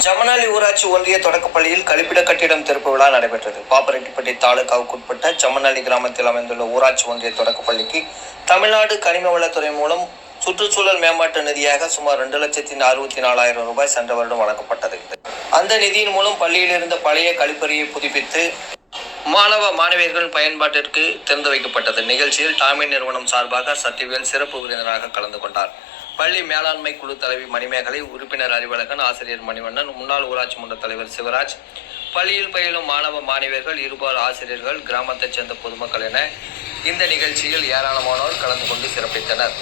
ஜமனாலி ஊராட்சி ஒன்றிய தொடக்கப்பள்ளியில் கழிப்பிட கட்டிடம் திறப்பு விழா நடைபெற்றது. பாப்பரெட்டிப்பட்டி தாலுகாவுக்குட்பட்ட ஜமனாலி கிராமத்தில் அமைந்துள்ள ஊராட்சி ஒன்றிய தொடக்கப்பள்ளிக்கு தமிழ்நாடு கனிம வளத்துறை மூலம் சுற்றுச்சூழல் மேம்பாட்டு நிதியாக சுமார் 2,64,000 ரூபாய் சென்ற வருடம் வழங்கப்பட்டது. அந்த நிதியின் மூலம் பள்ளியில் இருந்த பழைய கழிப்பறையை புதுப்பித்து மாணவ மாணவியர்கள் பயன்பாட்டிற்கு திறந்து வைக்கப்பட்டது. நிகழ்ச்சியில் டாமி நிறுவனம் சார்பாக சத்திவேல் சிறப்பு விருந்தினராக கலந்து கொண்டார். பள்ளி மேலாண்மை குழு தலைவி மணிமேகலை, உறுப்பினர் அறிவழகன், ஆசிரியர் மணிவண்ணன், முன்னாள் ஊராட்சி மன்ற தலைவர் சிவராஜ், பள்ளியில் பயிலும் மாணவ மாணவியர்கள், இருபால் ஆசிரியர்கள், கிராமத்தைச் சேர்ந்த பொதுமக்கள் என இந்த நிகழ்ச்சியில் ஏராளமானோர் கலந்து கொண்டு சிறப்பித்தனர்.